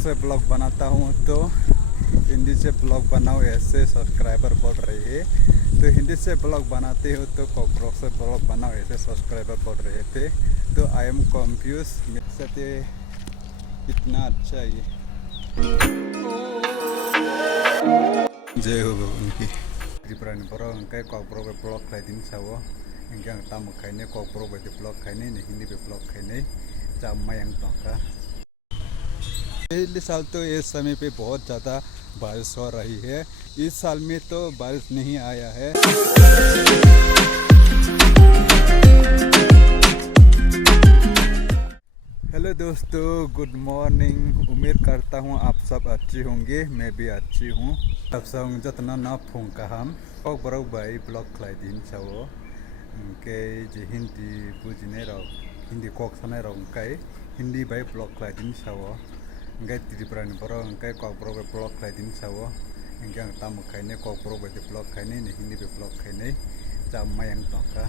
से ब्लॉग बनाता हूँ तो हिंदी से ब्लॉग बनाओ ऐसे सब्सक्राइबर बढ़ रही है। तो हिंदी से ब्लॉग बनाते हो तो कॉकरोच से ब्लॉग बनाओ ऐसे सब्सक्राइबर बढ़ रहे थे। तो आई एम कंफ्यूज मेरे साथ ये कितना अच्छा है ये। जय हो उनकी दिप्रान बरो उनका कॉकरोच ब्लॉग खाई दिन सावो इनका ताम खाई कॉकरोच बायदि ब्लॉग खाई हिंदी पे ब्लॉग खाई चामायंग टंका। पिछले साल तो इस समय पे बहुत ज़्यादा बारिश हो रही है। इस साल में तो बारिश नहीं आया है। हेलो दोस्तों, गुड मॉर्निंग। उम्मीद करता हूँ आप सब अच्छी होंगे, मैं भी अच्छी हूँ। आप सब जतना ना फूंका हम कॉक बरक बाई ब्लॉग खाई दिन सावो उनके जे हिंदी बुझने रहो हिंदी कॉक सने रहो उनका हिंदी बाई ब्लॉग खाई दिन सावो इंगे त्रिपुरानि बर' इंगे क'क्राझार ब्लॉग खाइदिन सावो इंगे आं तामु खाइने क'क्राझार बायदि ब्लॉग खाइने हिंदी पे ब्लॉग खाइने चामाय आं टंका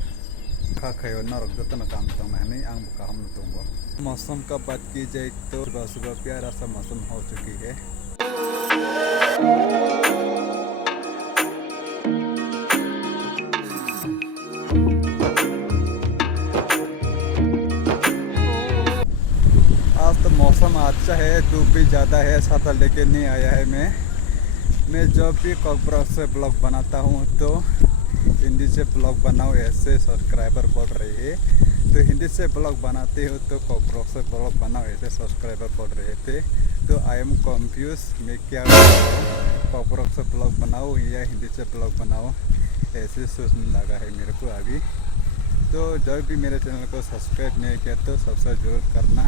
खा खायो नरक जतन काम तंगनानै आं काम दंबो। मौसम का बात की जाए तो सुबह सुबह प्यारा सा मौसम हो चुकी है। आज तो मौसम अच्छा है, धूप भी ज़्यादा है, छाता लेके नहीं आया है। मैं जब भी कॉकरोच से ब्लॉग बनाता हूँ तो हिंदी से ब्लॉग बनाओ ऐसे सब्सक्राइबर बढ़ रही है। तो हिंदी से ब्लॉग बनाते हो तो कॉकरोच से ब्लॉग बनाओ ऐसे सब्सक्राइबर बढ़ रहे थे। तो आई एम कंफ्यूज मैं क्या कॉकरोच से ब्लॉग बनाऊँ या हिंदी से ब्लॉग बनाऊँ ऐसे सोचने लगा है मेरे को अभी। तो जब भी मेरे चैनल को सब्सक्राइब नहीं किया तो सब्सक्राइब जरूर करना।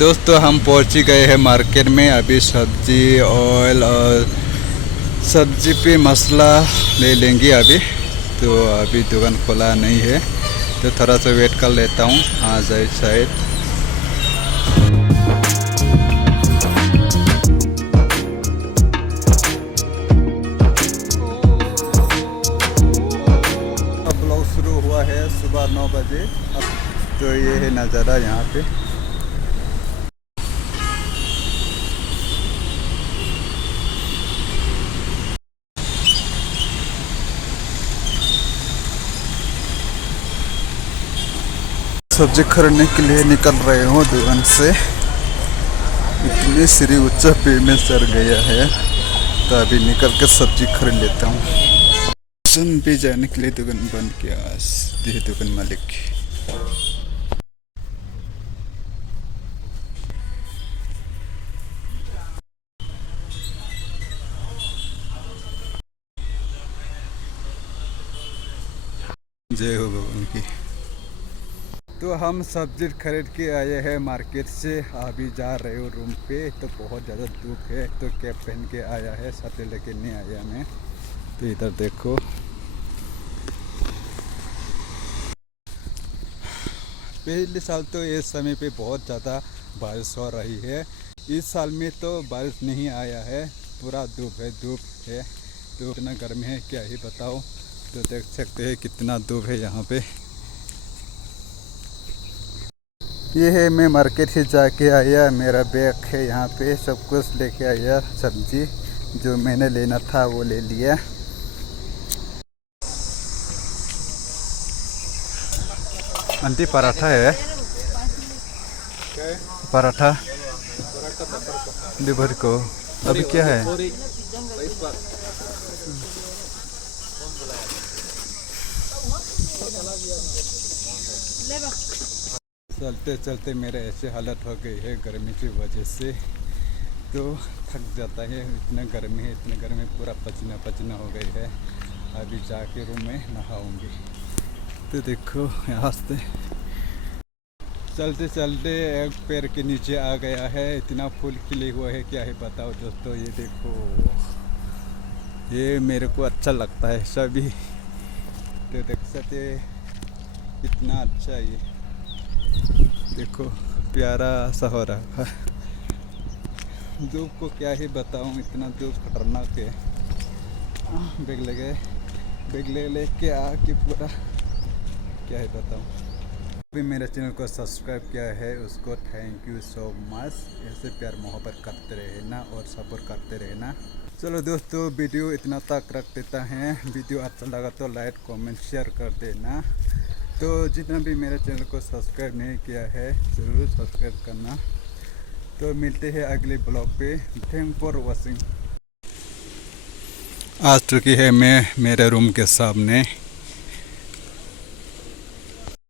दोस्तों हम पहुंच ही गए हैं मार्केट में। अभी सब्जी ऑयल और सब्जी पे मसाला ले लेंगे अभी। तो अभी दुकान खुला नहीं है तो थोड़ा सा वेट कर लेता हूँ आ जाए शायद। अब ब्लॉग शुरू हुआ है सुबह 9 बजे। तो ये है नज़ारा यहाँ पे। सब्जी खरीदने के लिए निकल रहे हूँ दुकान से। इतनी सीढ़ी ऊंचा पे में चढ़ गया है तो अभी निकल के सब्जी खरीद लेता हूँ। सुन पे जाने के लिए दुकान बंद किया दुकान मालिक। जय हो भगवान की। तो हम सब्जी खरीद के आए हैं मार्केट से। अभी जा रहे हो रूम पे तो बहुत ज़्यादा धूप है तो कैप पहन के आया है, छाते लेके नहीं आया मैं। तो इधर देखो पिछले साल तो इस समय पे बहुत ज़्यादा बारिश हो रही है। इस साल में तो बारिश नहीं आया है, पूरा धूप है। तो इतना गर्मी है क्या ही बताओ। तो देख सकते हैं कितना धूप है यहाँ पे। ये है मैं मार्केट से जाके आया, मेरा बैग है यहाँ पे, सब कुछ लेके आया। सब्जी जो मैंने लेना था वो ले लिया। आंटी पराठा है, पराठा दोपहर को। अभी क्या है? चलते चलते मेरे ऐसे हालत हो गई है गर्मी की वजह से, तो थक जाता है। इतना गर्मी है, इतने गर्मी पूरा पसीना पसीना हो गई है। अभी जाके रूम में नहाऊंगी। तो देखो यहाँ से चलते चलते एक पैर के नीचे आ गया है। इतना फूल खिले हुआ है, क्या है बताओ दोस्तों। ये देखो, ये मेरे को अच्छा लगता है सभी। तो देख सकते कितना अच्छा ये देखो, प्यारा सा हो रहा है। धूप को क्या ही बताऊं, इतना धूप खतरनाक है। बैग ले के आके पूरा क्या है बताऊं। अभी मेरे चैनल को सब्सक्राइब किया है उसको थैंक यू सो मच। ऐसे प्यार मोहब्बत करते रहना और सपोर्ट करते रहना। चलो दोस्तों, वीडियो इतना तक रख देता है। वीडियो अच्छा लगा तो लाइक कमेंट शेयर कर देना। तो जितना भी मेरे चैनल को सब्सक्राइब नहीं किया है ज़रूर सब्सक्राइब करना। तो मिलते हैं अगले ब्लॉग पे। Thank for watching. आ चुकी है मैं मेरे रूम के सामने।